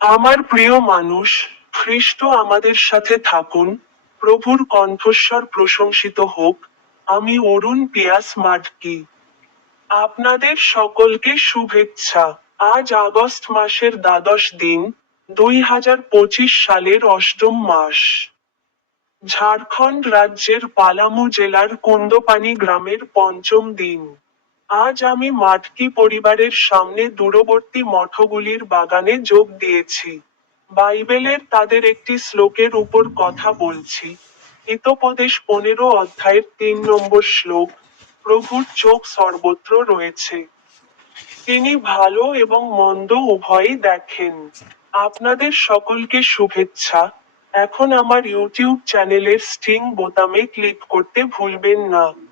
আমার প্রিয় মানুষ, খ্রিস্ট আমাদের সাথে থাকুন, প্রভুর কণ্ঠস্বর প্রশংসিত হোক, আমি অরুণ পিয়াস মাটকি। আপনাদের সকলকে শুভেচ্ছা। আজ আগস্ট মাসের দ্বাদশ দিন দুই হাজার পঁচিশ সালের অষ্টম মাস। ঝাড়খণ্ড রাজ্যের পালামু জেলার কুন্দপানি গ্রামের পঞ্চম দিন। আজ আমি মাটকি পরিবারের সামনে দূরবর্তী মঠগুলির বাগানে যোগ দিয়েছি। বাইবেলের তাদের একটি শ্লোকের উপর কথা বলছি। হিতোপদেশ পনেরো অধ্যায়ের তিন নম্বর শ্লোক, প্রভুর চোখ সর্বত্র রয়েছে। তিনি ভালো এবং মন্দ উভয়ই দেখেন। আপনাদের সকলকে শুভেচ্ছা। এখন আমার ইউটিউব চ্যানেলের স্টিং বোতামে ক্লিক করতে ভুলবেন না।